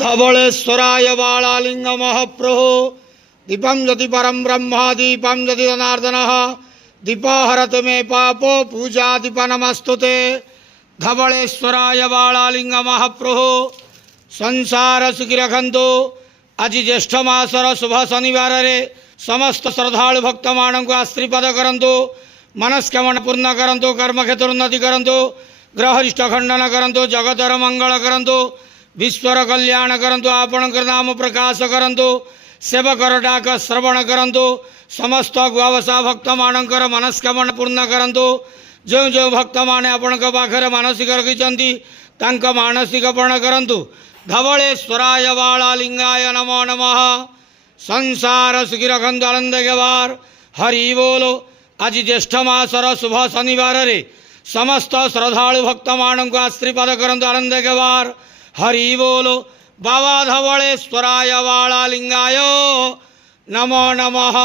धवलेश्वराय बालालिंग महाप्रभो दीपं ज्योति परम ब्रह्म दीपं ज्योति जनार्दनः दीपहरत मे पापो पूजा दीप नमस्तुते। धवलेश्वराय बालालिंग महाप्रभो संसार सुखी रखंतु। आज ज्येष्ठ मासर शुभ शनिवार रे समस्त श्रद्धालु भक्त मान को आशीर्वाद करंतु। मनस्कामना पूर्ण करंतु। कर्मक्षेत्र उन्नति करंतु। ग्रहरिष्ठ खंडन करंतु। जगतर मंगल करंतु। विश्वर कल्याण करंतु। आपणकर नाम प्रकाश करंतु। सेवकर डाक श्रवण करंतु। समस्त गुआवसा भक्त मानकर मनस्कामना पूर्ण करंतु। जो जो भक्त माने आपणक पाखरे मानसिक रखिचंती तांक मानसिक पूर्ण करंतु। धवलेश्वराय बालालिंगाय नमो नमः। संसार सुखी रखंतु आनंद के बार हरि बोलो। आज ज्येष्ठ मासर शुभ शनिवार रे समस्त श्रद्धालु भक्त मान को आशीर्वाद करंतु आनंद के बार हरि बोलो। बाबा धवलेश्वराय बालालिंगाय नमो नमः।